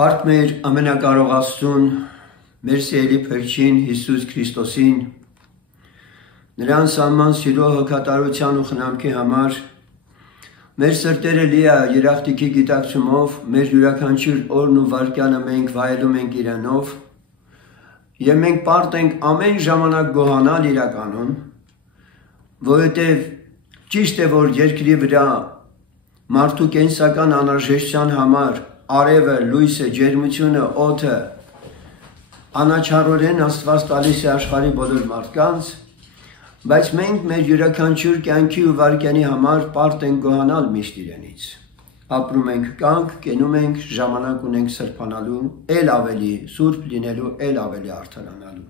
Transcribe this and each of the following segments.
Փառք մեր ամենակարող Աստծուն, մեր սիրելի Փրկին Հիսուս Քրիստոսին, նրան սահման սիրո հոգատարության ու խնամքի համար, մեր սրտերը լի է երախտիկի գիտակցումով, մեր յուրաքանչյուր օրն ու վայրկյանը մենք վայելում ենք Իրանով, եւ մենք պարտ ենք ամեն ժամանակ գոհանալ իրականուն, որովհետեւ ճիշտ է, որ երկրի վրա մարդու կենսական անհրաժեշտության համար արևը, լույսը, ջերմությունը, օդը անաչառորեն Աստված տալիս է աշխարհի բոլոր մարդկանց, բայց մենք մեր յուրաքանչյուր կյանքի ու վայրկյանի համար պարտ ենք գոհանալ միշտ իրենից։ Ապրում ենք, կանք, կենում ենք, ժամանակ ունենք սրբանալու, ել ավելի սուրբ լինելու, ել ավելի արդարանալու։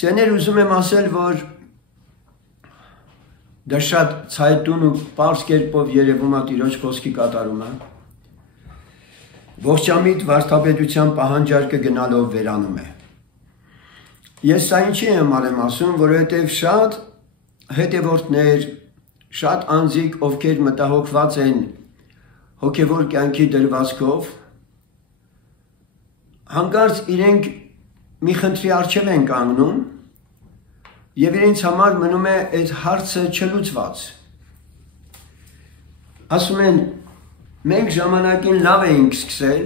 Սեներ ուզում եմ ասել, որ դա շատ ցայտուն ու պարզ կերպով երևում է Տիրոջ խոսքի կատարումը։ Ողջամիտ վարդապետության պահանջարկը գնալով վերանում է։ Ես սա ինչի եմ ասում, որովհետև շատ հետևորդներ, շատ անձիկ, ովքեր մտահոգված են հոգևոր կյանքի դրվածքով, հանկարծ իրենք մի խնդրի առջև են կանգնում եւ իրենց համար մնում է այդ հարցը չլուծված։ Ասում են, մենք ժամանակին լավ էինք սկսել,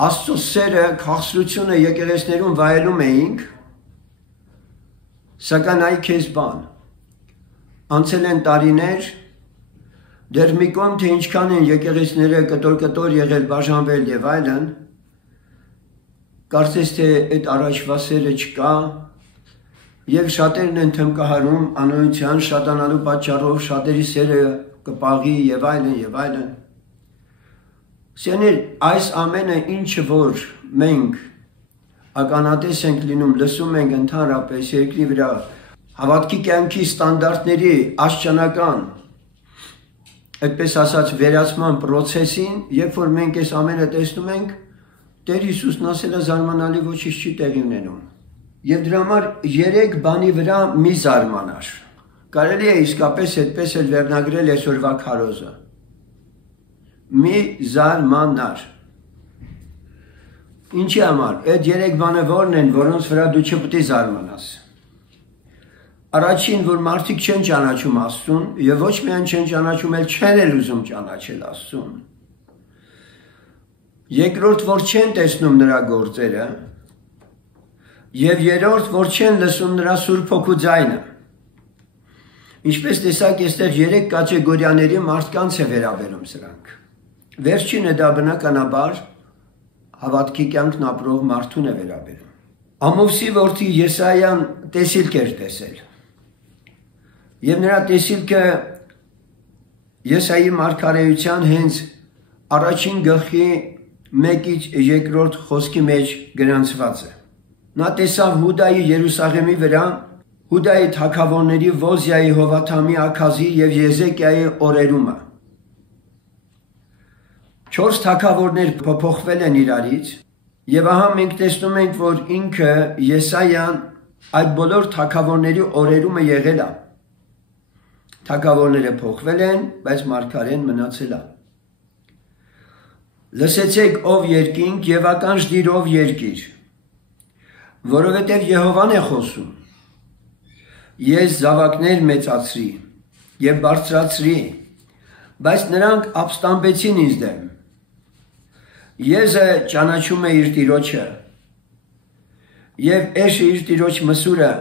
Աստծո սերը, քաղցրությունը եկեղեցիներում վայելում էինք, սակայն այ քեզ բան, անցել են տարիներ, դեռ մի կողմ թե ինչքան են եկեղեցիները կտոր եղել, բաժանվել եւ այլն, կարծես թե այդ առաջվա սերը չկա, եւ շատերն են թմկահարում անօրինության շատանալու պատճառով, շատերի սերը կպաղի եւ այլն եւ այլն։ Սեներ, այս ամենը ինչը որ մենք ականատես ենք լինում, լսում ենք ընդհանրապես երկրի վրա հավատքի կյանքի ստանդարտների աշճանական, այդպես ասած վերացման process-ին, երբ որ մենք այս ամենը տեսնում ենք, Տեր Հիսուսն ասել է զարմանալի ոչինչ չի տեղի ունենում։ Եվ դրա համար երեք բանի վրա մի զարմանար։ Կարելի է իսկապես այդպես էլ վերնագրել այսօրվա քարոզը։ Մի զարմանար։ Ինչի համար, այդ երեք բանը որն են, որոնց վրա դու չպետք է զարմանաս։ Առաջին, որ մարդիկ չեն ճանաչում Աստծուն, եւ ոչ միայն չեն ճանաչում, այլ չեն էլ ուզում ճանաչել Աստծուն։ Երկրորդ, որ չեն տեսնում նրա գործերը, եւ երրորդ, որ չեն լսում նրա Սուրբ Հոգու ձայնը։ Ինչպես տեսակ, այստեղ երեք կատեգորիաների մարդկանց է վերաբերում սրանք։ Վերջինը դա բնականաբար հավատքի կյանքն ապրող մարդուն է վերաբերում։ Ամովսի որդի Եսայան տեսիլք էր տեսել։ Եվ նրա տեսիլքը Եսայի մարգարեության հենց առաջին գլխի 1-ից 2-րդ խոսքի մեջ գրանցված է։ Նա տեսավ Հուդայի Երուսաղեմի վրա, Հուդայի թագավորների Ոզիայի, Հովաթամի, Աքազի եւ Եզեկիայի օրերումը։ 4 թագավորներ փոփոխվել են իրարից, եւ ահա մենք տեսնում ենք, որ ինքը Եսայան այդ բոլոր թագավորների օրերումը եղել է։ Թագավորները փոխվել են, բայց մարգարեն մնացել է։ Լսեցեք ով երկինք եւ ականջ դիր ով երկիր, որովհետև Եհովան է խոսում, ես զավակներ մեծացրի և բարձրացրի, բայց նրանք ապստամբեցին ինձ դեմ, եզը ճանաչում է իր տիրոջը, և էշը իր տիրոջ մսուրը,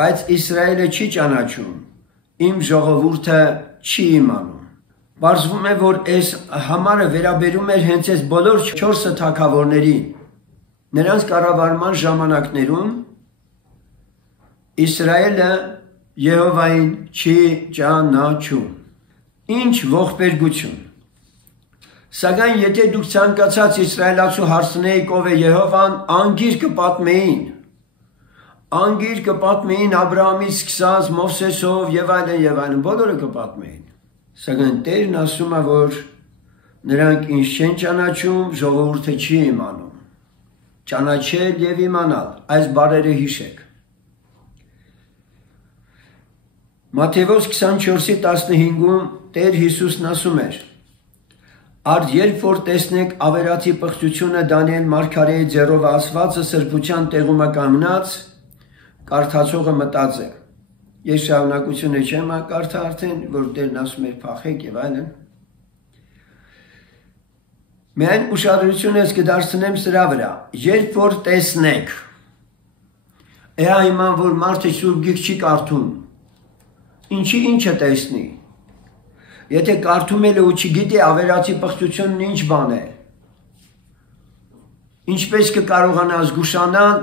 բայց Իսրայելը չի ճանաչում, իմ ժողովուրդը չի իմանում։ Պարզվում է, որ այս համարը վերաբերում էր հենց այս բոլոր 4 թագավորներին, նրանց կառավարման ժամանակներում Իսրայելը Եհովային չի ճանաչում։ Ինչ ողբերգություն։ Սակայն եթե դուք ցանկացած իսրայելացու հարցնեիք ով է Եհովան, անգիր կպատմեին Աբրահամից սկսած Մովսեսով եւ այլն, բոլորը կպատմեին։ Սակայն Տերն ասում է, որ նրանք ինչ չեն ճանաչում, ժողովուրդը չի իմանում։ Ճանաչել եւ իմանալ, այս բառերը հիշեք։ Մատթեոս 24:15-ում Տեր Հիսուսն ասում էր. Արդ երբ որ տեսնեք ավերացի պղծությունը Դանիել մարգարեի ձեռով ասվածը սրբության տեղում կանգնած, կարդացողը մտածե։ Ես շարունակությունը չեմ կարդա արդեն, որ Տերն ասում էր փախեք եւ այլն։ Միայն ուշադրություն ես կդարձնեմ սրա վրա, երբ որ տեսնեք, հիմա որ մարդը Սուրբ Գիրք չի կարդում, ինչը տեսնի, եթե կարդում էլ ու չգիտի ավերացի պղծությունն ինչ բան է, ինչպես կկարողանա զգուշանալ,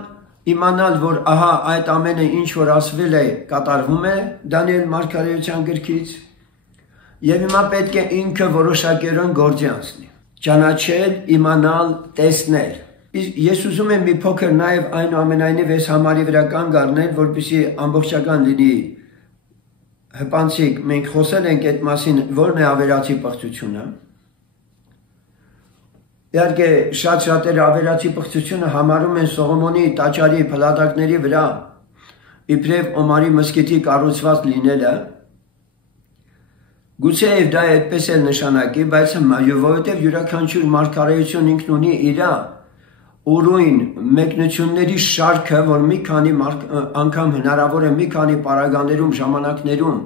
իմանալ, որ ահա այդ ամենը ինչ որ ասվել է կատարվում է Դանիել մարգարեության գրքից, եւ հիմա պետք է ինքը որոշակերուն գործի անցնի, ճանաչել, իմանալ, տեսնել։ Ես ուզում եմ մի փոքր նաև այնուամենայնիվ ես համարի վրա կանգ առնել, որպեսզի ամբողջական լինի հպանցիկ, մենք խոսել ենք այդ մասին, որն է ավերացի պղծությունը։ Իհարկե շատ-շատերը ավերացի պղծությունը համարում են Սողոմոնի տաճարի փլատակների վրա իբրև Օմարի մզկիթի կառուցված լինելը։ Գուցեև դա այդպես էլ նշանակի, բայց որովհետև յուրաքանչյուր մարգարեություն ինքն ունի իր ուրույն մեկնությունների շարքը, որ մի քանի անգամ հնարավոր է մի քանի պարագաներում, ժամանակներում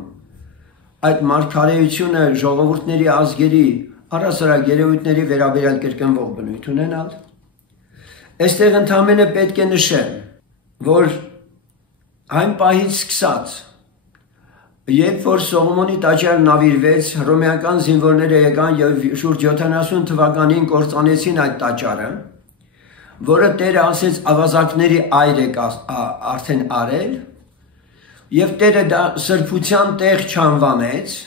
այդ մարգարեությունը ժողովուրդների ազգերի առասարակ երևույթների վերաբերյալ կրկնվող բնույթ ունենալ։ Այստեղ ընդհանրապես պետք է նշեմ, որ այն պահից սկսած, երբ որ Սողոմոնի տաճարը նավիրվեց, հռոմեական զինվորները եկան եւ շուրջ 70 թվականին կործանեցին այդ տաճարը, որը Տերը ասեց ավազակների այր է արդեն արել, եւ Տերը դա սրբության տեղ չանվանեց,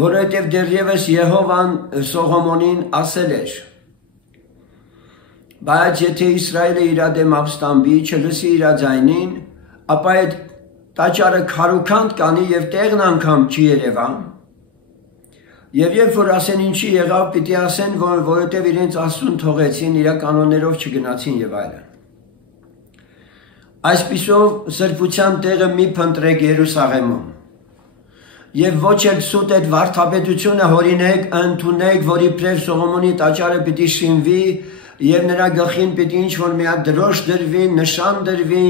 որովհետեւ դեռևս Եհովան Սողոմոնին ասել էր. բայց եթե Իսրայելը իր դեմ ապստամբի, չլսի իր ձայնին, ապա այդ տաճարը քարուքանդ կանի եւ տեղն անգամ չի երևա, եւ երբ որ ասեն ինչի եղավ, պիտի ասեն, որովհետեւ իրենց Աստծուն թողեցին, իր կանոններով չգնացին եւ այլն։ Այսպիսով սրբության տեղը մի փնտրեք Երուսաղեմում եւ ոչ էլ սուտ այդ վարդապետությունը հորինեք, ընդունեք, որ իբրև Սողոմոնի տաճարը պիտի շինվի եւ նրա գլխին պիտի ինչ որ մի հատ դրոշ դրվի, նշան դրվի,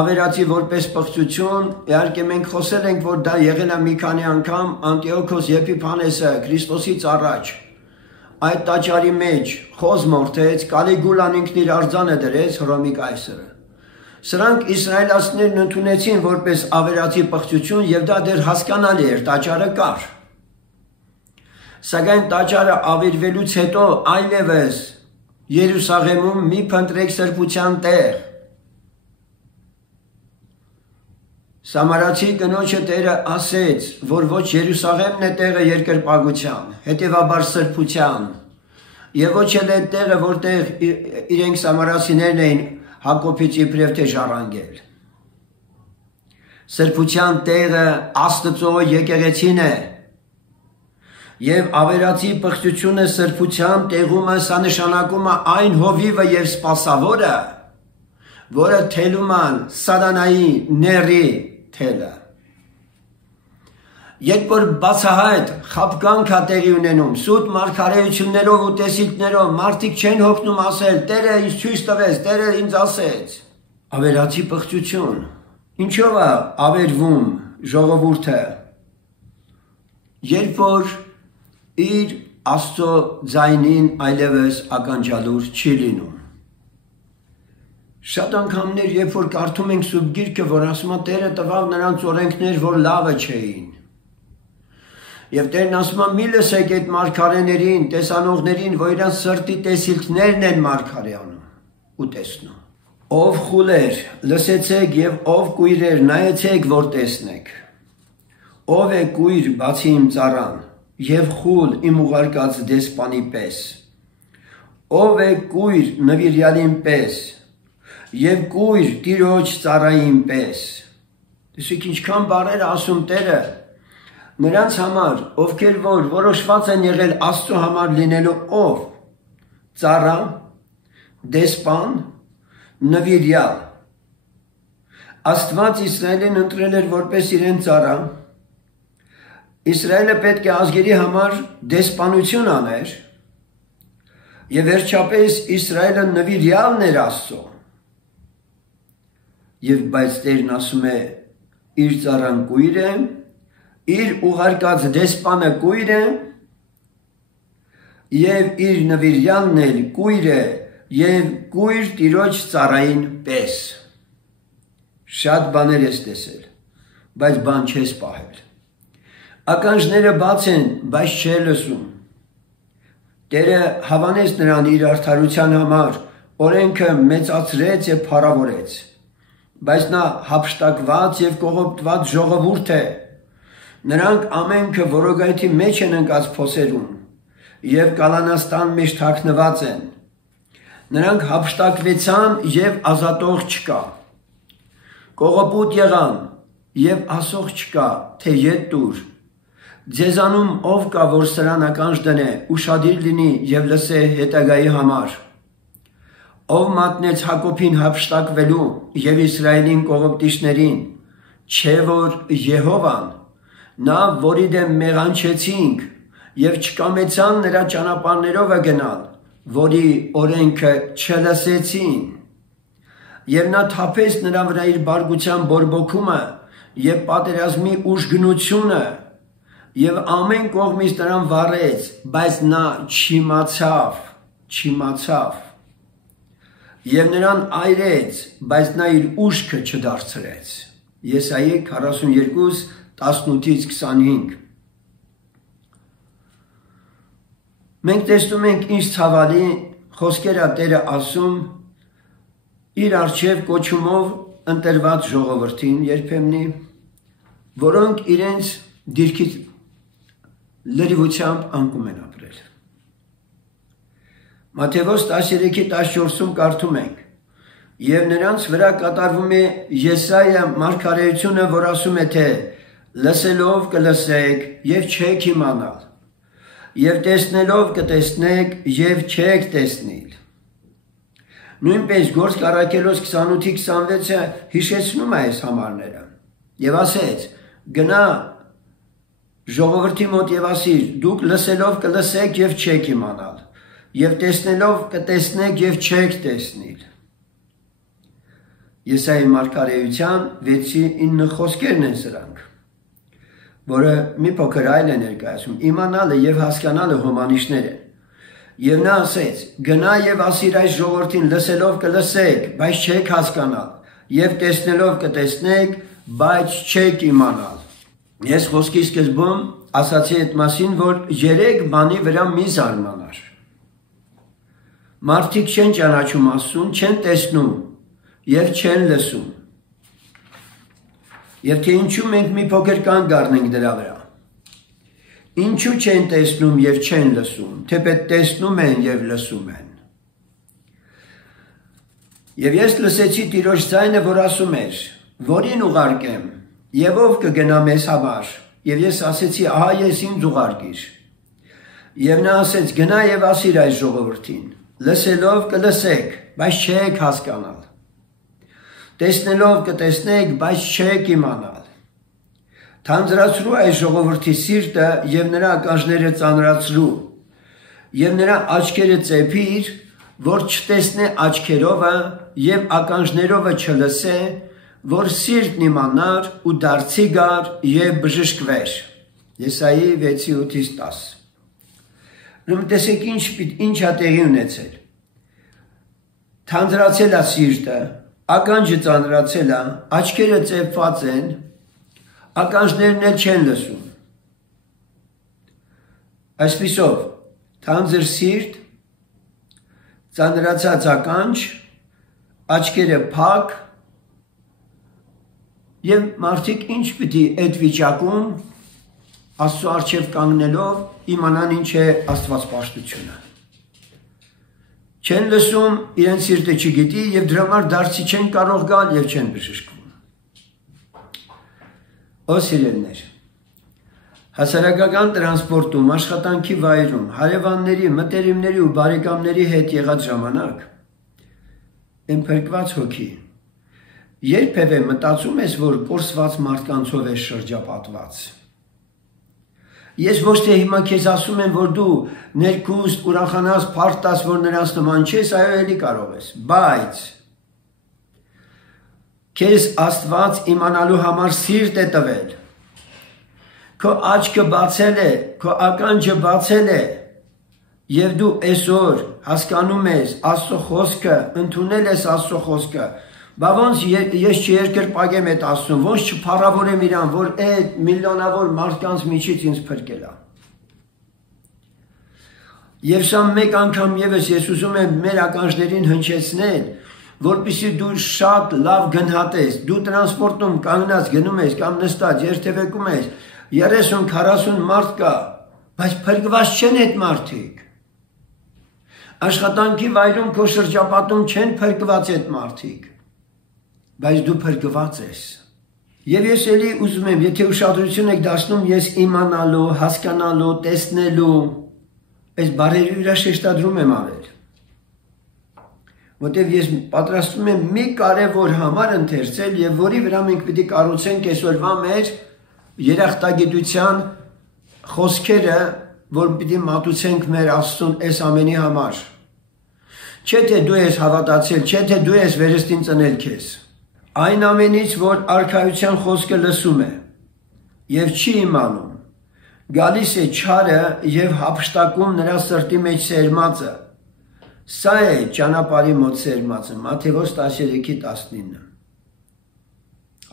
ավերացի որպես պղծություն, իհարկե մենք խոսել ենք, որ դա եղել է մի քանի անգամ Անտիոքոս Եփիփանեսը Քրիստոսից առաջ այդ տաճարի մեջ խոզ մորթեց, Կալիգուլան ինքն իր արձանը դրեց, Հռոմի կայսրը։ Սրանք իսրայելացիներն ընդունեցին որպես ավերացի պղծություն եւ դա դեռ հասկանալի էր, տաճարը կար։ Սակայն տաճարը ավերվելուց հետո այլևս Երուսաղեմում մի փնտրեք սրբության տեղ։ Սամարացի կնոջը Տերը ասեց, որ ոչ Երուսաղեմն է տեղը երկրպագության, հետևաբար սրբության, եւ ոչ էլ այդ տեղը, որտեղ իրենք սամարացիներն էին Հակոբից իբրև թե ժառանգել։ Սրբության տեղը Աստծո եկեղեցին է, եւ ավերացի պղծությունը սրբության տեղումը սա նշանակում է այն հովիվը եւ սպասավորը, որը թելում են սատանայի ների թելը։ Երբ որ բացահայտ խաբկանք է տեղի ունենում, սուտ մարգարեություններով ու տեսիլքներով մարդիկ չեն հոգնում ասել, Տերը ինձ ցույց տվեց, Տերը ինձ ասեց։ Ավերացի պղծություն։ Ինչով է ավերվում ժողովուրդը, երբ որ իր Աստծո ձայնին այլևս ականջալուր չի լինում։ Շատ անգամներ, երբ որ կարդում ենք Սուրբ Գիրքը, որ ասում է Տերը տվավ նրանց օրենքներ, որ լավը չէին։ Եվ Տերն ասում է՝ մի լսեք այդ մարգարեներին, տեսանողներին, որ իրանց սրտի տեսիլքներն են մարգարեանում ու տեսնում։ Ով խուլեր, լսեցեք, եւ ով կույրեր, նայեցեք, որ տեսնեք։ Ով է կույր, բացի իմ ծառան, եւ խուլ իմ ուղարկած դեսպանի պես։ Ով է կույր նվիրյալին պես, եւ կույր Տիրոջ ծառային պես։ Տեսեք ինչքան բառեր ասում Տերը նրանց համար, ովքեր որ որոշված են եղել Աստծո համար լինելու ով, ծառա, դեսպան, նվիրյալ։ Աստված Իսրայելին ընտրել էր որպես իրեն ծառա, Իսրայելը պետք է ազգերի համար դեսպանություն աներ, եւ վերջապես Իսրայելը նվիրյալն էր Աստծո։ Եվ բայց Տերն ասում է իր ծառան կույր է, իր ուղարկած դեսպանը կույր է, եւ իր նվիրյալն էլ կույր է, եւ կույր Տիրոջ ծառային պես։ Շատ բաներ ես տեսել, բայց բան չես պահել։ Ականջները բաց են, բայց չէ լսում։ Տերը հավանեց նրան իր արդարության համար, օրենքը մեծացրեց եւ փառավորեց, բայց նա հափշտակված եւ կողոպտված ժողովուրդ է։ Նրանք ամենքը որոգայթի մեջ են ընկած փոսերում եւ կալանաստան մեջ թաքնված են։ Նրանք հափշտակվեցան եւ ազատող չկա։ Կողոպուտ եղան եւ ասող չկա, թե ետ տուր։ Ձեզանում ով կա, որ սրան ականջ դնե, ուշադիր լինի եւ լսե հետագայի համար։ Ով մատնեց Հակոբին հափշտակվելու եւ Իսրայելին կողոպտիչներին, չէ որ Եհովան, նա որի դեմ մեղանչեցինք եւ չկամեցան նրա ճանապարհներով գնալ, որի օրենքը չլսեցին։ Եվ նա թափեց նրա վրա իր բարգության բորբոքումը եւ պատերազմի ուժգնությունը եւ ամեն կողմից նրան վառեց, բայց նա չիմացավ եւ նրան այրեց, բայց նա իր ուժքը չդարձրեց։ Եսայի 42:18-25 Մենք տեսնում ենք ինչ ցավալի խոսքեր է Տերը ասում իր արչև կոչումով ընտրված ժողովրդին երբեմնի, որոնք իրենց դիրքից լրիվությամբ անկում են ապրել։ Մատթեոս 13:14-ում կարդում ենք. Եվ նրանց վրա կատարվում է Եսայա մարգարեությունը, որ ասում է, թե լսելով կլսեք եւ չեք իմանալ, եւ տեսնելով կտեսնեք եւ չեք տեսնիլ։ Նույնպես Գործք առաքելոց 28:26-ը հիշեցնում է այս համարները եւ ասեց. գնա ժողովրդի մոտ եւ ասիր, դուք լսելով կլսեք եւ չեք իմանալ, եւ տեսնելով կտեսնեք եւ չեք տեսնիլ։ Եսայի մարգարեության 6:9 խոսքերն են սրանք, որը մի փոքր այլ է ներկայացում, իմանալը եւ հասկանալը հոմանիշներ են։ Եվ նա ասեց. գնա եւ ասիր այս ժողովրդին, լսելով կլսեք, բայց չեք հասկանալ, եւ տեսնելով կտեսնեք, բայց չեք իմանալ։ Ես խոսքի սկզբում ասացի այդ մասին, որ 3 բանի վրա մի զարմանար։ Մարդիկ չեն ճանաչում Աստծուն, չեն տեսնում եւ չեն լսում։ Եվ թե ինչու մենք մի փոքր կանգ առնենք դրա վրա։ Ինչու չեն տեսնում եւ չեն լսում, թեպետ տեսնում են եւ լսում են։ Եվ ես լսեցի Տիրոջ ձայնը, որ ասում էր. որին ուղարկեմ եւ ով կգնա մեզ համար։ Եվ ես ասեցի, ահա ես ինձ ուղարկիր։ Եվ նա ասեց, գնա եւ ասիր այս ժողովրդին, լսելով կլսեք, բայց չեք հասկանալ։ Տեսնելով կտեսնեք, բայց չեք իմանալ։ Թանձրացրու այս ժողովրդի սիրտը եւ նրա ականջները ծանրացրու եւ նրա աչքերը ծեփիր, որ չտեսնե աչքերովը եւ ականջներովը չլսե, որ սիրտն իմանար ու դարձի գար եւ բժշկվեր։ Եսայի 6:8-10 Ուրեմն տեսեք ինչ է տեղի ունեցել։ Թանձրացել է սիրտը, ականջը ծանրացել է, աչքերը ծեփված են, ականջներն էլ չեն լսում։ Այսպիսով, թանձր սիրտ, ծանրացած ականջ, աչքերը փակ, եւ մարդիկ ինչ պիտի այդ վիճակում Աստծո առջև կանգնելով իմանան ինչ է աստվածպաշտությունը։ Չեն լսում, իրենց սիրտը չգիտի եւ դրա համար դարձի չեն կարող գալ եւ չեն բժշկվում։ Սիրելիներ, հասարակական տրանսպորտում, աշխատանքի վայրում, հարևանների, մտերիմների ու բարեկամների հետ եղած ժամանակ փրկված հոգի երբևէ մտածում ես, որ կորսված մարդկանցով ես շրջապատված։ Ես ոչ թե հիմա քեզ ասում եմ, որ դու ներքուստ ուրախանաս, փառտաս, որ նրանց նման չես, այո, էլի կարող ես, բայց քեզ Աստված իմանալու համար սիրտ է տվել։ Քո աչքը բացել է, քո ականջը բացել է, եւ դու այսօր հասկանում ես Աստծո խոսքը, ընդունել ես Աստծո խոսքը, բա ոնց ես չերկրպագեմ այդ Աստծուն, ոնց չփառավորեմ իրան, որ այդ միլիոնավոր մարդկանց միջից ինձ փրկել է։ Եվ սա մեկ անգամ եւս ես ուզում եմ մեր ականջներին հնչեցնել, որպեսզի դու շատ լավ գնահատես, դու տրանսպորտում կանգնած գնում ես կամ նստած երթևեկում ես, 30-40 մարդ կա, բայց փրկված չեն այդ մարդիկ։ Աշխատանքի վայրում քո շրջապատում չեն փրկված այդ մարդիկ, բայց դու փրկված ես։ Եվ ես էլի ուզում եմ, եթե ուշադրություն եք դարձնում, ես իմանալու, հասկանալու, տեսնելու, այս բառերի վրա շեշտադրում եմ ավել։ Որտեվ ես պատրաստվում եմ մի կարևոր համար ընթերցել եւ որի վրա մենք պիտի կառուցենք այսօրվա մեր երախտագիտության խոսքերը, որ պիտի մատուցենք մեր Աստծուն այս ամենի համար։ Չէ թե դու ես հավատացել, չէ թե դու ես վերստին ծնել քեզ։ Այն ամենից, որ արքայության խոսքը լսում է եւ չի իմանում, գալիս է չարը եւ հափշտակում նրա սրտի մեջ սերմածը։ Սա է ճանապարհի մոտ սերմածը, Մատթեոս 13:19։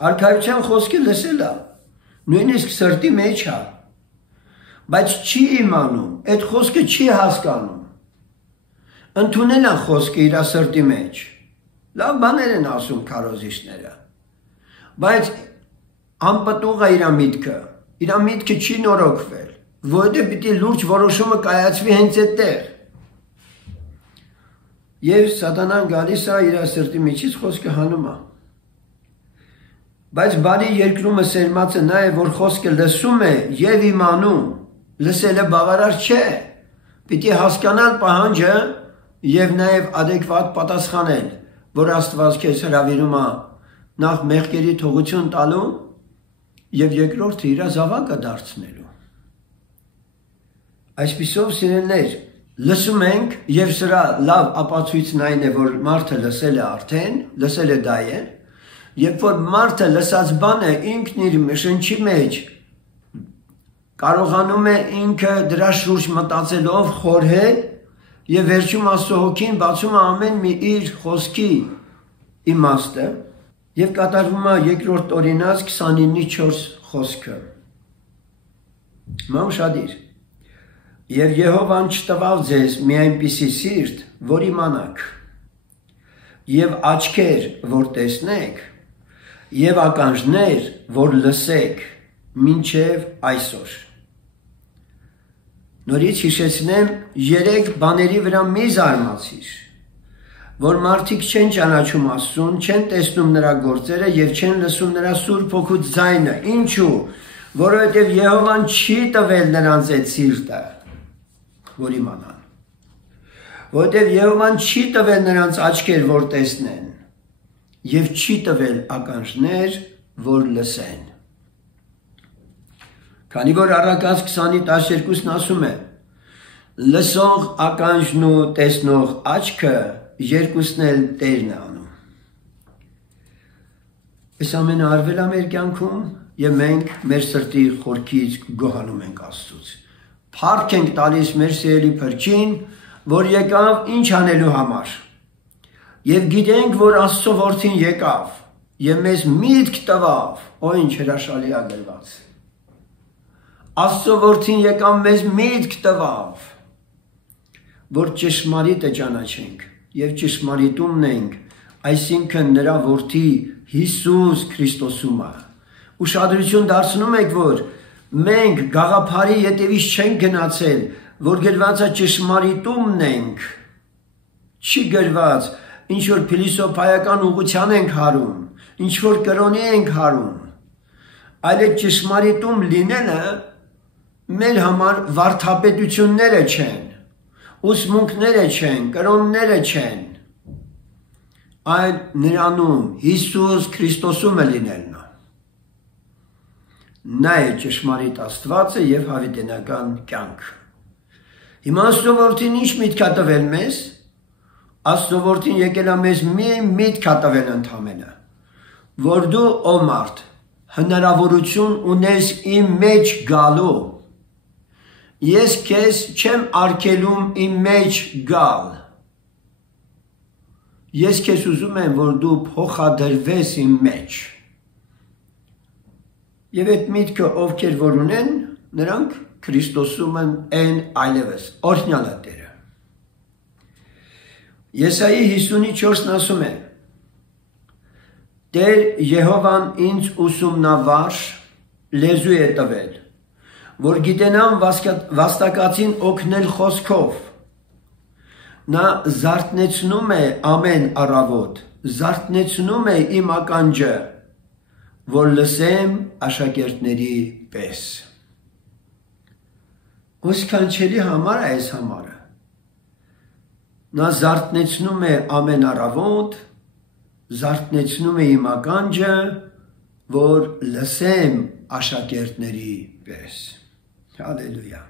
Արքայության խոսքը լսելա, նույնիսկ սրտի մեջ է, բայց չի իմանում, այդ խոսքը չի հասկանում։ Ընդունել են խոսքը իր սրտի մեջ։ Լավ բաներ են ասում քարոզիչները, բայց անպտուղ է իր միտքը չի նորոգվել, որովհետև պիտի լուրջ որոշումը կայացվի հենց այդտեղ։ Եվ սատանան գալիս է իր սրտի միջից խոսքը հանում է։ Բայց բարի երկրումը սերմածը նա է, որ խոսքը լսում է եւ իմանում, լսելը բավարար չէ, պիտի հասկանալ պահանջը եւ նաեւ adekvat պատասխանել, որ Աստված քեզ հրավիրում է նախ մեղքերի թողություն տալու եւ երկրորդը իր զավակը դարձնելու։ Այսպիսով սիրելիներ, լսում ենք եւ սրա լավ ապացույցն այն է, որ մարդը լսել է արդեն, լսել է դա է, երբ որ մարդը լսած բանը ինքն իր շնչի մեջ կարողանում է ինքը դրա շուրջ մտածելով խորհել եւ վերջում Աստծո հոգին բացում է ամեն մի իր խոսքի իմաստը եւ կատարվում է երկրորդ օրինաց 29:4 խոսքը։ Մամշադիր եւ Եհովան չտվավ ձեզ մի այնպիսի սիրտ, որ իմանաք, եւ աչքեր, որ տեսնեք, եւ ականջներ, որ լսեք, մինչեւ այսօր։ Նորից հիշեցնեմ 3 բաների վրա մի զարմացիր, որ մարդիկ չեն ճանաչում Աստծուն, չեն տեսնում նրա գործերը եւ չեն լսում նրա Սուրբ Հոգու ձայնը։ Ինչու՞։ Որովհետեւ Եհովան չի տվել նրանց այդ սիրտը, որ իմանան։ Որովհետեւ Եհովան չի տվել նրանց աչքեր, որ տեսնեն, եւ չի տվել ականջներ, որ լսեն։ Քանի որ Առակաց 20:12-ն ասում է. լսող ականջն ու տեսնող աչքը երկուսն էլ Տերն է անում։ Այս ամենը արվել է մեր կյանքում եւ մենք մեր սրտի խորքից գոհանում ենք Աստծուց։ Փառք ենք տալիս մեր սիրելի Փրկին, որ եկավ ինչ անելու համար։ Եվ գիտենք, որ Աստծո որդին եկավ եւ մեզ միտք տվավ, օ ինչ հրաշալի է գրված։ Աստծո որդին եկավ մեզ միտք տվավ, որ ճշմարիտը ճանաչենք եւ ճշմարիտումն ենք, այսինքն նրա որդի Հիսուս Քրիստոսումը։ Ուշադրություն դարձնում եք, որ մենք գաղափարի ետևից չենք գնացել, որ գրված է ճշմարիտումն ենք, չի գրված ինչ որ փիլիսոփայական ուղղության ենք հարում, ինչ որ կրոնի ենք հարում, այլ այդ ճշմարիտում լինելը մեր համար վարդապետությունները չեն, ուսմունքները չեն, կրոնները չեն, այլ նրանում Հիսուս Քրիստոսում է լինելն է։ նա է ճշմարիտ Աստվածը եւ հավիտենական կյանք։ Հիմա Աստծո ինչ միտք է տվել մեզ։ Աստծո եկել է մեզ մի միտք է տվել ընդամենը, որ դու ով մարդ հնարավորություն ունես իմ մեջ գալու։ Ես քեզ չեմ արգելում իմ մեջ գալ։ Ես քեզ ուզում եմ, որ դու փոխադրվես իմ մեջ։ Եվ այդ միտքը ովքեր որ ունեն, նրանք Քրիստոսում են այլևս, օրհնյալ է Տերը։ Եսայի 50:4-ն ասում է. Տեր Եհովան ինձ ուսումնավար լեզու է տվել, որ գիտենամ վաստակածին օգնել խոսքով։ Նա զարթնեցնում է ամեն առավոտ, զարթնեցնում է իմ ականջը, որ լսեմ աշակերտների պես։ Ոսքանչելի համար է այս համարը։ Նա զարթնեցնում է ամեն առավոտ, զարթնեցնում է իմ ականջը, որ լսեմ աշակերտների պես։ Հալելույա։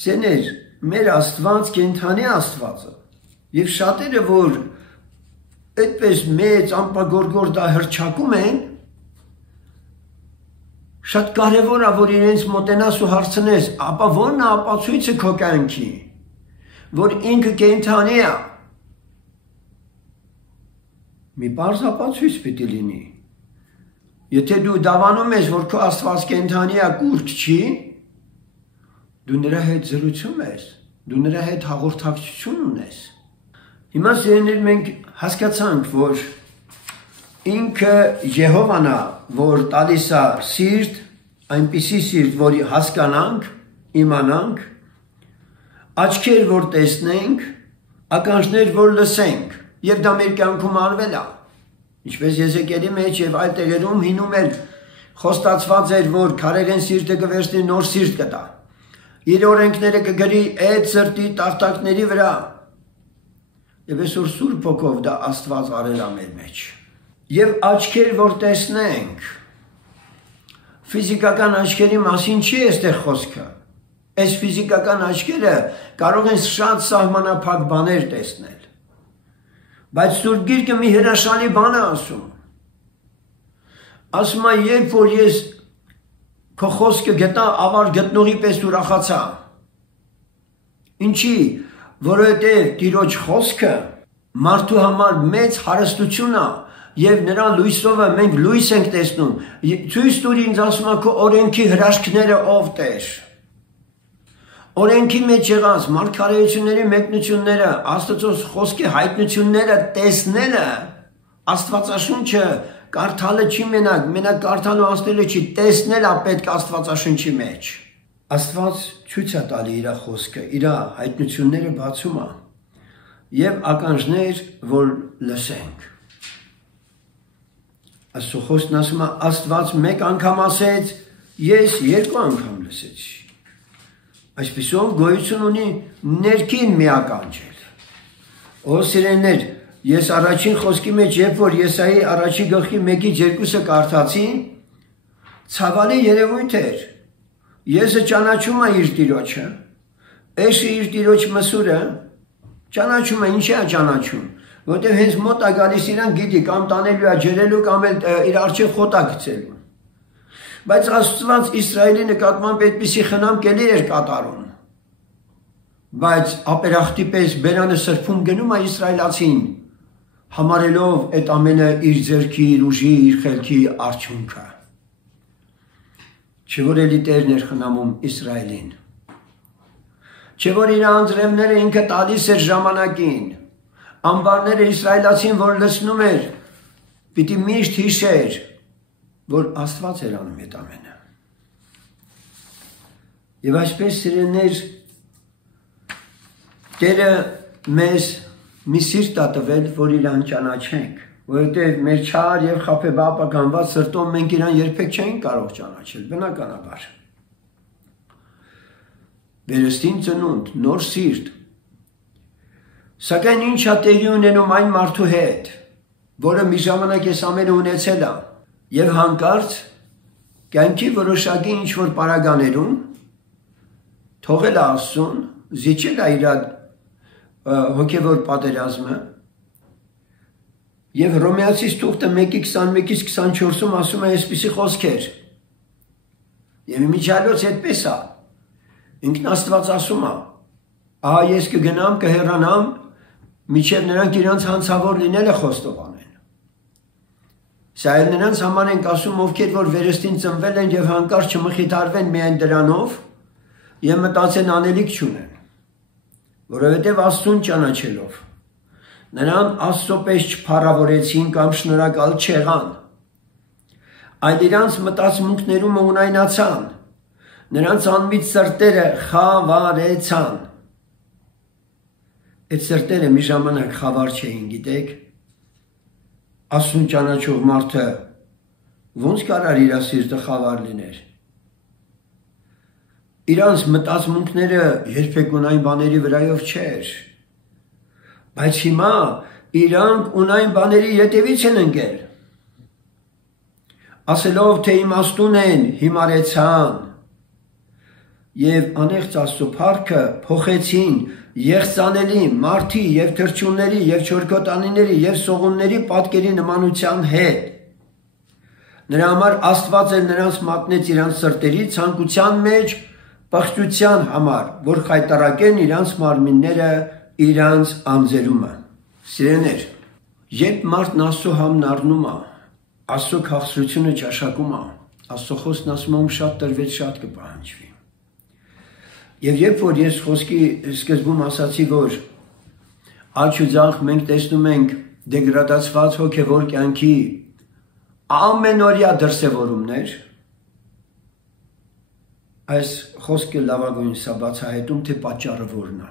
Սեներ, մեր Աստված կենդանի Աստվածը, եւ շատերը, որ այդպես մեծ ամպագորգոր դա հրճակում են, շատ կարևոր է, որ իրենց մոտենաս ու հարցնես, ապա ո՞րն է ապացույցը քո կյանքի, որ ինքը կենդանի է։ Մի պարզ ապացույց պիտի լինի։ Եթե դու դավանում ես, որ քո Աստված կենդանի է, կուրք չի, դու նրա հետ զրուցում ես, դու նրա հետ հաղորդակցություն ունես։ Հիմա սիրելիներ, մենք հասկացանք, որ ինքը Եհովան է, որ տալիս է սիրտ, այնպիսի սիրտ, որ հասկանանք, իմանանք, աչքեր, որ տեսնենք, ականջներ, որ լսենք, եւ դա մեր կյանքում արվել է։ Ինչպես Եզեկիելի մեջ եւ այլ տեղերում հինում էր խոստացված էր, որ քարերեն սիրտը կվերցնի նոր սիրտ կտա։ Իր օրենքները կգրի այդ սրտի տախտակների վրա։ Եվ այսօր Սուրբ Հոգով դա Աստված արել է մեր մեջ։ Եվ աչքեր, որ տեսնենք, ֆիզիկական աչքերի մասին չի այստեղ խոսքը։ Այս ֆիզիկական աչքերը կարող են շատ սահմանափակ բաներ տեսնել։ Բայց Սուրբ Գիրքը մի հրաշալի բան է ասում։ Ասում է, երբ որ ես քո խոսքը գտա, ավար գտնողի պես ուրախացա։ Ինչի, որովհետև Տիրոջ խոսքը մարդու համար մեծ հարստություն է, եւ նրա լույսով մենք լույս ենք տեսնում։ Ցույց տուր ինձ, ասում է, քո օրենքի հրաշքները ով Տեր։ Օրենքի մեջ եղած մարգարեությունների մեկնությունները, Աստծո խոսքի հայտնությունները տեսնելը, Աստվածաշունչը կարդալը չի մենակ կարդալու անցնելը չի, տեսնելը պետք Աստվածաշունչի մեջ։ Աստված ցույց է տալի իր խոսքը, իր հայտնությունները բացում է եւ ականջներ, որ լսենք։ Աստծո խոսքն ասում է, Աստված մեկ անգամ ասեց, ես երկու անգամ լսեցի։ Այսպիսով գոյություն ունի ներքին մի ականջել։ Ո սիրելիներ, ես առաջին խոսքի մեջ, երբ որ Եսայի առաջի գլխի 1-2-ը կարդացի, ցավալի երևույթ էր։ Եսը ճանաչում է իր Տիրոջը, էշը իր Տիրոջ մսուրը, ճանաչում է, ինչի է ճանաչում, որտեղ հենց մոտ է գալիս իրան գիտի, կամ տանելու է ջրելու, կամ իր առջև խոտ է գցելու։ Բայց Աստված Իսրայելի նկատմամբ այդպիսի խնամքելի էր կատարում։ Բայց ապերախտի պես բերանը սրբում գնում է իսրայելացին, համարելով այդ ամենը իր ձեռքի, իր ուժի, իր խելքի արդյունքը։ Չէ որ էլի Տերն էր խնամում Իսրայելին։ Չէ որ իր անձրևները ինքը տալիս էր ժամանակին։ Ամբարները իսրայելացին, որ լցնում էր, պիտի միշտ հիշեր, որ Աստված էր անում այդ ամենը։ Եվ այսպես սիրելիներ, Տերը մեզ մի սիրտ է տվել, որ իրան ճանաչենք, որովհետև մեր չար եւ խաբեբապականված սրտով մենք իրան երբեք չենք կարող ճանաչել, բնականաբար։ Վերստին ծնունդ, նոր սիրտ։ Սակայն ինչ է տեղի ունենում այն մարդու հետ, որը մի ժամանակ այս ամենը ունեցել է, եւ հանկարծ կյանքի որոշակի ինչ-որ պարագաներում թողել է Աստծուն, զիջել է իր հոգևոր պատերազմը եւ Հռոմեացիս թուղթը 1:21-ից 24-ում ասում է այսպիսի խոսքեր. եւ իմիջիալոց այդպես է, ինքն Աստված ասում է, ահա ես կգնամ, կհեռանամ, մինչև նրանք իրանց հանցավոր լինելը խոստովանեն։ Սա էլ նրանց համար ենք ասում, ովքեր որ վերստին ծնվել են եւ հանկարծ չմխիթարվեն միայն դրանով եւ մտածեն անելիք չունեն, որովհետեւ Աստծուն ճանաչելով նրան Աստծո պես չփառավորեցին կամ շնորհակալ չեղան, այլ իրանց մտածմունքներում ունայնացան, նրանց անմիջ սրտերը խավարեցան։ Այդ սրտերը մի ժամանակ խավար չէին, գիտեք, Աստծուն ճանաչող մարդը ոնց կարար իր սիրտը խավար լիներ։ Իրանց մտածմունքները երբեք ունայն բաների վրայով չէր, բայց հիմա իրանք ունայն բաների ետևից են ընկել, ասելով, թե իմաստուն են, հիմարեցան եւ անեղծ Աստծո փառքը փոխեցին եղծանելի մարդի եւ թրջունների եւ չորքոտանիների եւ սողունների պատկերի նմանության հետ։ Նրա համար Աստված էլ նրանց մատնեց իրանց սրտերի ցանկության մեջ պղծության համար, որ խայտարակեն իրանց մարմինները իրանց անձերումը։ Սիրեներ, երբ մարդն Աստծո համն առնում է, Աստծո քաղցրությունը ճաշակում է, Աստծո խոսքն ասում է, շատ տրվեց, շատ կպահանջվի։ Եվ երբ որ ես խոսքի սկզբում ասացի, որ աճ ու ձախ մենք տեսնում ենք դեգրադացված հոգևոր կյանքի ամենօրյա դրսևորումներ, այս խոսքը լավագույնս է բացահայտում, թե պատճառը որն է։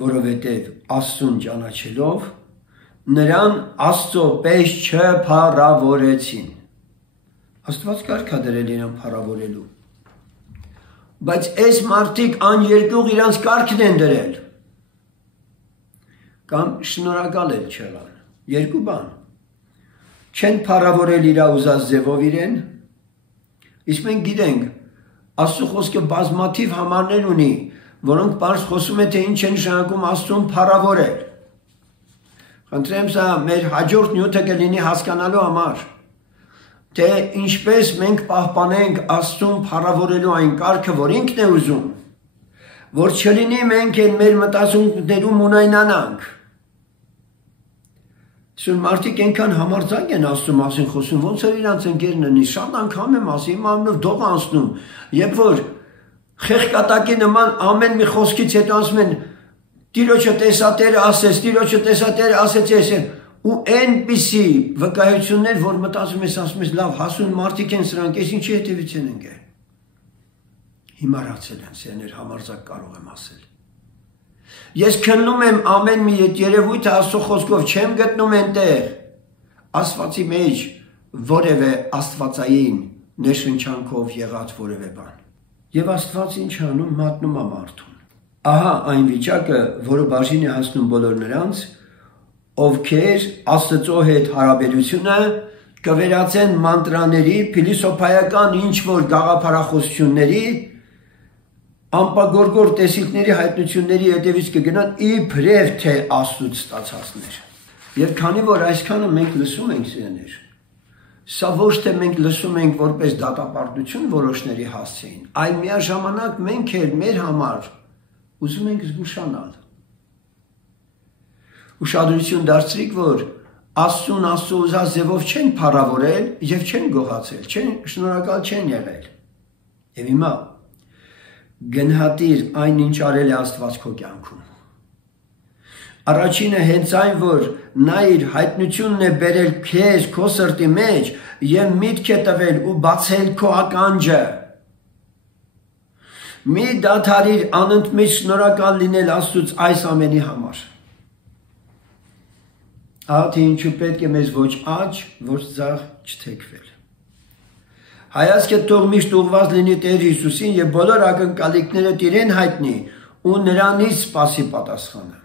Որովհետև Աստծուն ճանաչելով նրան Աստծո պես չփառավորեցին։ Աստված կարգ է դրել իրան փառավորելու։ Բայց այս մարդիկ աներկյուղ իրանց կարգն են դրել կամ շնորհակալ էլ չեղան։ Երկու բան։ Չեն փառավորել իր ուզած ձևով իրեն, իսկ մենք գիտենք, Աստծո խոսքը բազմաթիվ համարներ ունի, որոնք պարզ խոսում է, թե ինչ է նշանակում Աստծուն փառավորել։ Խնդրեմ, սա մեր հաջորդ նյութը կլինի հասկանալու համար, թե ինչպես մենք պահպանենք Աստծուն փառավորելու այն կարգը, որ ինքն է ուզում, որ չլինի մենք էլ մեր մտածումներում ունայնանանք։ Սույն մարդիկ այնքան համարձակ են Աստծո մասին խոսում, ոնց որ իրանց ընկերն ունի, շատ անգամ եմ ասի, իմ անունով դող անցնում, երբ որ խեղկատակի նման ամեն մի խոսքից հետո ասում են, Տիրոջը տեսատերը ասես, Տիրոջը տեսատերը ասեցես, ու այնպիսի վկայություններ, որ մտածում ես, ասում ես, լավ, հասուն մարդիկ են սրանք, ես ինչի հետևից են ընկել։ Հիմարացել են, սերներ, համարձակ կարող եմ ասել։ Ես քննում եմ ամեն մի երևույթը Աստծո խոսքով, չեմ գտնում այնտեղ Աստվածի մեջ որևէ աստվածային ներշնչանքով եղած որևէ բան։ Եվ Աստված ինչ անում, մատնում է մարդուն։ Ահա այն վիճակը, որը բաժին է հասնում բոլոր նրանց, ովքեր Աստծո հետ հարաբերությունը կվերածեն մանտրաների, փիլիսոփայական ինչ-որ գաղափարախոսությունների, անպագորգոր տեսիլքների հայտնությունների հետևից կգնան իբրև թե Աստծուց ստացածներ։ Եվ քանի որ այսքանը մենք լսում ենք, սիրելիներ, սա ոչ թե մենք լսում ենք որպես դատապարտություն որոշների հասցեին, այլ միաժամանակ մենք էլ մեր համար ուզում ենք զգուշանալ։ Ուշադրություն դարձրիք, որ Աստծուն Աստծո ուզած ձևով չեն փառավորել եւ չեն գոհացել, չեն շնորհակալ չեն եղել։ Եվ հիմա գնահատիր այն, ինչ արել է Աստված քո կյանքում։ Առաջինը հենց այն, որ նա իր հայտնությունն է բերել քեզ քո սրտի մեջ եւ միտք է տվել ու բացել քո ականջը։ Մի դադարիր անընդմեջ շնորհակալ լինել Աստծուց այս ամենի համար։ Ահա թե ինչու պետք է մեզ ոչ աճ, ոչ ձախ չթեքվել։ Հայացքը թող միշտ ուղղված լինի Տեր Հիսուսին եւ բոլոր ակնկալիքները իրեն հայտնի ու նրանից սպասի պատասխանը։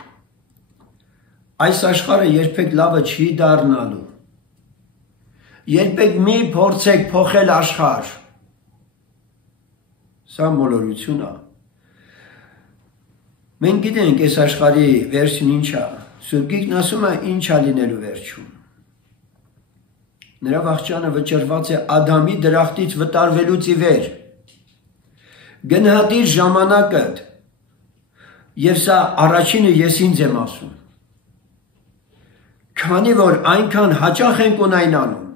Այս աշխարհը երբեք լավը չի դառնալու։ երբեք մի փորձեք փոխել աշխարհ։ Սա մոլորություն է։ Մենք գիտենք այս աշխարհի վերջին ինչ է։ Սուրբ Գիրքն ասում է ինչ է լինելու վերջում։ Նրա վախճանը վճռված է Ադամի դրախտից վտարվելուց ի վեր։ Գնահատիր ժամանակդ, եւ սա առաջինը ես ինձ եմ ասում։ Քանի որ այնքան հաճախ ենք ունայն անում։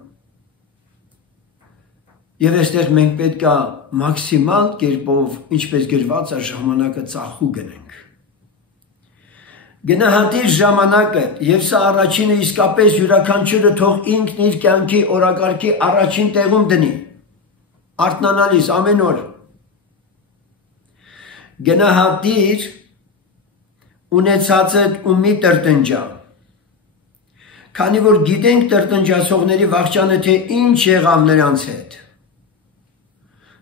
Եվ այստեղ մենք պետք է մաքսիմալ կերպով, ինչպես գրված է, ժամանակը ծախու գնենք։ Գնահատիր ժամանակը, եւ սա առաջինը իսկապես յուրաքանչյուրը թող ինքն իր կյանքի օրակարգի առաջին տեղում դնի։ Արթնանալիս ամեն օր։ Գնահատիր ունեցածդ ու մի տրտնջա։ Քանի որ գիտենք տրտնջացողների վախճանը, թե ինչ եղավ նրանց հետ։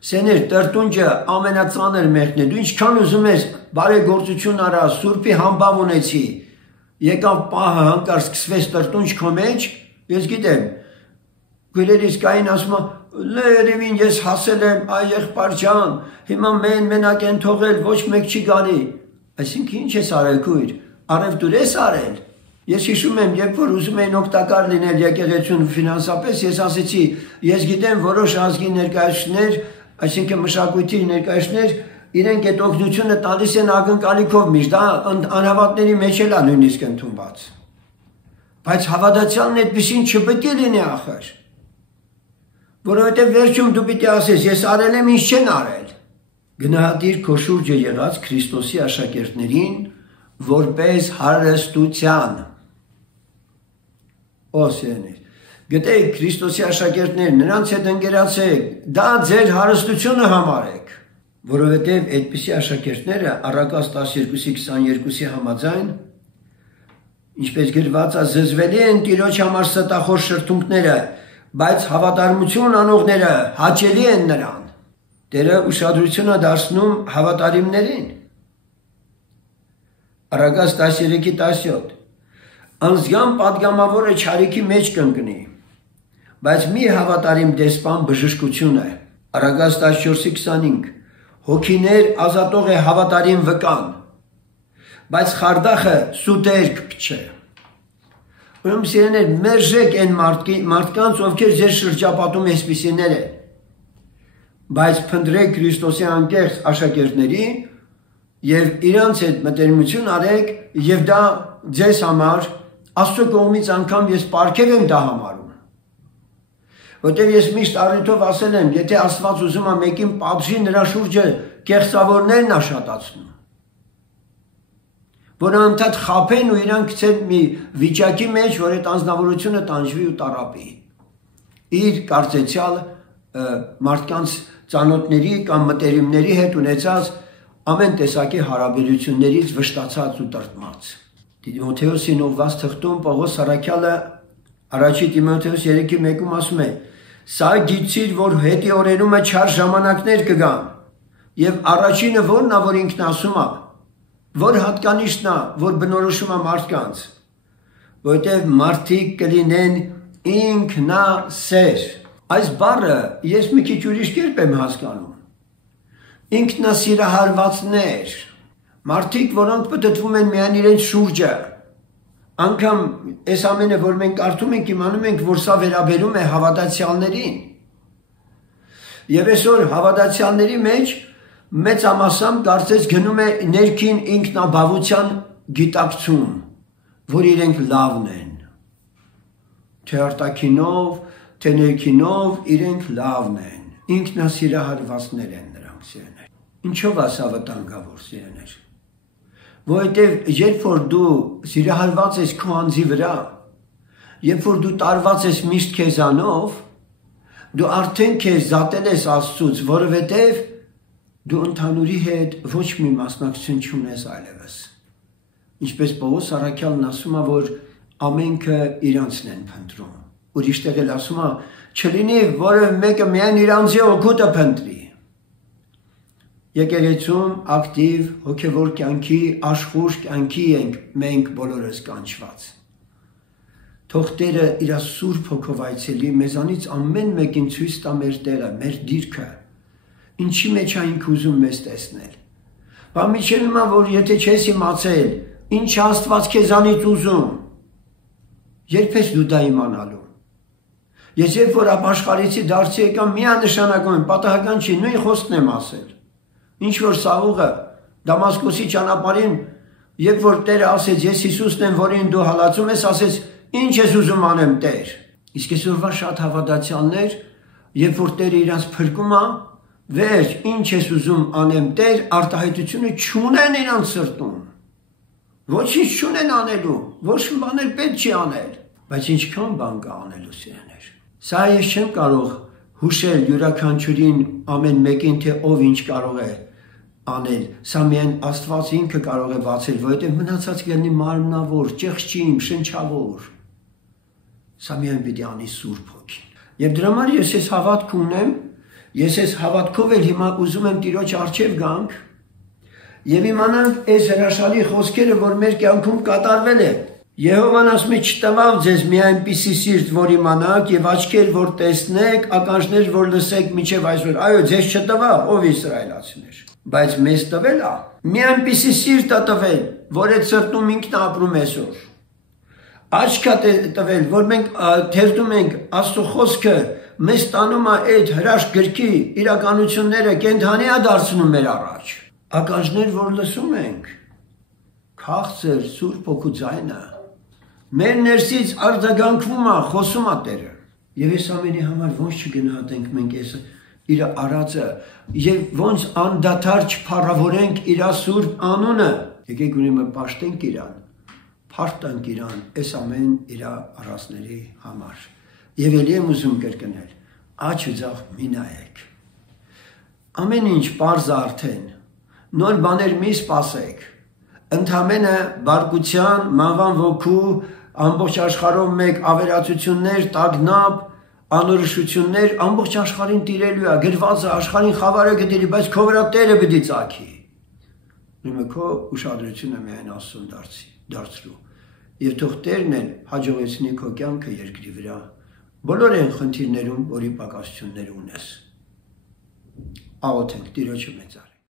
Սեներ, տրտնջը ամենածանր մեղքն է, դու ինչքան ուզում ես բարեգործություն արա, սուրբի համբավ ունեցի, եկավ պահը հանկարծ սկսվեց տրտնջ քո մեջ, ես գիտեմ, գույրերից կային ասում է, լերևին ես հասել եմ, այ եղբայր ջան, հիմա մենակ են թողել, ոչ մեկ չի գալի, այսինքն ինչ ես արել գույր, առևտուր ես արել։ Ես հիշում եմ, երբ որ ուզում էին օգտակար լինել եկեղեցուն ֆինանսապես, ես ասեցի, ես գիտեմ որոշ ազգի ներկայացուցիչներ, այսինքն մշակույթի ներկայացուցիչներ, իրենք այդ օգնությունը տալիս են ակնկալիքով միշտ, դա անհավատների մեջ էլ է նույնիսկ ընդունված։ Բայց հավատացյալն այդպեսին չպետք է լինի ախր։ Որովհետև վերջում դու պիտի ասես, ես արել եմ, ինչ չեն արել։ Գնահատիր քո շուրջը եղած Քրիստոսի աշակերտներին որպես հարստության։ Օսենից։ Գտեք Քրիստոսի աշակերտներ, նրանց հետ ընկերացեք, դա ձեր հարստությունը համարեք, որովհետև այդպիսի աշակերտները Առակաց 12:22-ի համաձայն, ինչպես գրված է, զզվելի են Տիրոջ համար ստախոր շրթունքները, բայց հավատարմություն անողները հաճելի են նրան։ Տերը ուշադրություն է դարձնում հավատարիմներին։ Առակաց 13:17 Անձյան պատգամավորը չարիքի մեջ կընկնի, բայց մի հավատարիմ դեսպան բժշկություն է։ Առակաց 14:25 Հոգիներ ազատող է հավատարիմ վկան, բայց խարդախը սուտերկ փչե։ Ուրեմն սիրելիներ, մերժեք այն մարդկանց, ովքեր ձեր շրջապատում այսպիսիներ են, բայց փնտրեք Քրիստոսի անկեղծ աշակերտների եւ իրանց հետ մտերմություն արեք, եւ դա ձեզ համար Աստծո կողմից անգամ ես պարգև եմ դա համարում։ Որտեւ ես միշտ առիթով ասել եմ, եթե Աստված ուզում է մեկին պատժի, նրա շուրջը կեղծավորներն աշատացնում, որ անդադ խափեն ու իրան գցեն մի վիճակի մեջ, որ այդ անձնավորությունը տանջվի ու տարապի։ Իր կարծեցյալ մարդկանց ծանոթների կամ մտերիմների հետ ունեցած ամեն տեսակի հարաբերություններից վշտացած ու տրտմած։ Տիմոթեոսի նոված թղթում Պողոս առաքյալը առաջի Տիմոթեոս 3:1-ում ասում է. Սա գիտիր, որ հետի օրերումը չար ժամանակներ կգան, եւ առաջինը որն է, որ ինքն ասում է, որ հատկանիշն է, որ բնորոշում է մարդկանց, որտեղ մարդիկ կլինեն ինքնասեր։ Այս բառը ես մի քիչ ուրիշ կերպ եմ հասկանում։ Ինքնասիրահարվածներ, մարդիկ, որոնք պտտվում են միայն իրենց շուրջը, անգամ այս ամենը, որ մենք կարդում ենք, իմանում ենք, որ սա վերաբերում է հավատացյալներին։ Եվ այսօր հավատացյալների մեջ մեծամասամբ կարծես գնում է ներքին ինքնաբավության գիտակցում, որ իրենք լավն են։ Թե արտաքինով, թե ներքինով իրենք լավն են։ Ինքնասիրահարվածներ են նրանք, սիրելիներ։ Ինչով է սա վտանգավոր, սիրելիներ։ Որովհետև երբ որ դու սիրահարված ես քո անձի վրա, երբ որ դու տարված ես միշտ քեզանով, դու արդեն քեզ զատել ես Աստծուց, որովհետև դու ընդհանուրի հետ ոչ մի մասնակցություն չունես այլևս։ Ինչպես Պողոս առաքյալն ասում է, որ ամենքը իրանցն են փնտրում։ Ուրիշտեղ էլ ասում է, չլինի որևէ մեկը միայն իր անձի օգուտը փնտրի։ Եկեղեցում ակտիվ հոգևոր կյանքի, աշխուժ կյանքի ենք մենք բոլորս կանչված։ Թող Տերը իր սուրբ հոգով այցելի մեզանից ամեն մեկին ցույց տա մեր տեղը, մեր դիրքը, ինչի մեջ այնք ուզում մեզ տեսնել։ Բա միջև հիմա, որ եթե չես իմացել, ինչ Աստված քեզանից ուզում, երբ ես դու դա իմանալու։ Ես երբ որ ապաշխարեցի դարձի եկամ, միանշանակում եմ, պատահական չի, նույն խոսքն եմ ասել։ Ինչ որ Սաուղը Դամասկոսի ճանապարհին, երբ որ Տերը ասեց, ես Հիսուսն եմ, որին դու հալածում ես, ասեց, ինչ ես ուզում անեմ Տեր։ Իսկ այսօրվա շատ հավատացյալներ, երբ որ Տերը իրանց փրկում է, վերջ, ինչ ես ուզում անեմ Տեր, արտահայտությունը չունեն իրանց սրտում։ Ոչինչ չունեն անելու, ոչ մի բան էլ պետք չի անել, բայց ինչքան բան կա անելու սիրեներ։ Սա ես չեմ կարող հուշել յուրաքանչյուրին ամեն մեկին, թե ով ինչ կարող է անել, սա միայն Աստված ինքը կարող է բացել, որովհետև մնացած կլինի մարմնավոր, ճեղքիմ, շնչավոր։ Սա միայն պիտի անի Սուրբ Հոգին։ Եվ դրա համար ես այս հավատք ունեմ, ես այս հավատքով էլ հիմա ուզում եմ Տիրոջ առջև գանք եւ իմանանք այս հրաշալի խոսքերը, որ մեր կյանքում կատարվել է։ Եհովան ասում է, չտվավ ձեզ մի այնպիսի սիրտ, որ իմանաք, եւ աչքեր, որ տեսնեք, ականջներ, որ լսեք մինչև այսօր։ Այո, ձեզ չտվավ, ով իսրայելացիներ, բայց մեզ տվել է։ Մի այնպիսի սիրտ է տվել, որ այդ սրտում ինքն ապրում է այսօր։ Աչք է տվել, որ մենք թերթում ենք Աստծո խոսքը, մեզ տանում է այդ հրաշք գրքի իրականությունները, կենդանի է դարձնում մեր առաջ։ Ականջներ, որ լսում ենք, քաղցր Սուրբ Հոգու ձայնը, մեր ներսից արձագանքվում է, խոսում է Տերը։ Եվ այս ամենի համար ոնց չգնահատենք մենք այս իր արածը եւ ոնց անդադար չփառավորենք իր Սուրբ անունը։ Եկեք ուրեմն պաշտենք իրան, փառտանք իրան այս ամեն իր արածների համար։ Եվ ելի եմ ուզում կրկնել, աջ ու ձախ մի նայեք։ Ամեն ինչ պարզ է արդեն, նոր բաներ մի սպասեք։ Ընդամենը բարկության, մանվան ոգու, ամբողջ աշխարհով մեկ ավերածություններ, տագնապ, անորոշություններ, ամբողջ աշխարհին տիրելու է, գրված է աշխարհին խավարը գտելի, բայց քո վրա Տերը պիտի ծագի։ Ուրեմն քո ուշադրությունը միայն Աստծուն դարձրու։ Եվ թող Տերն էլ հաջողեցնի քո կյանքը երկրի վրա։ Բոլոր այն խնդիրներում, որի պակասություններ ունես։ Աղոթենք Տիրոջը մեծար։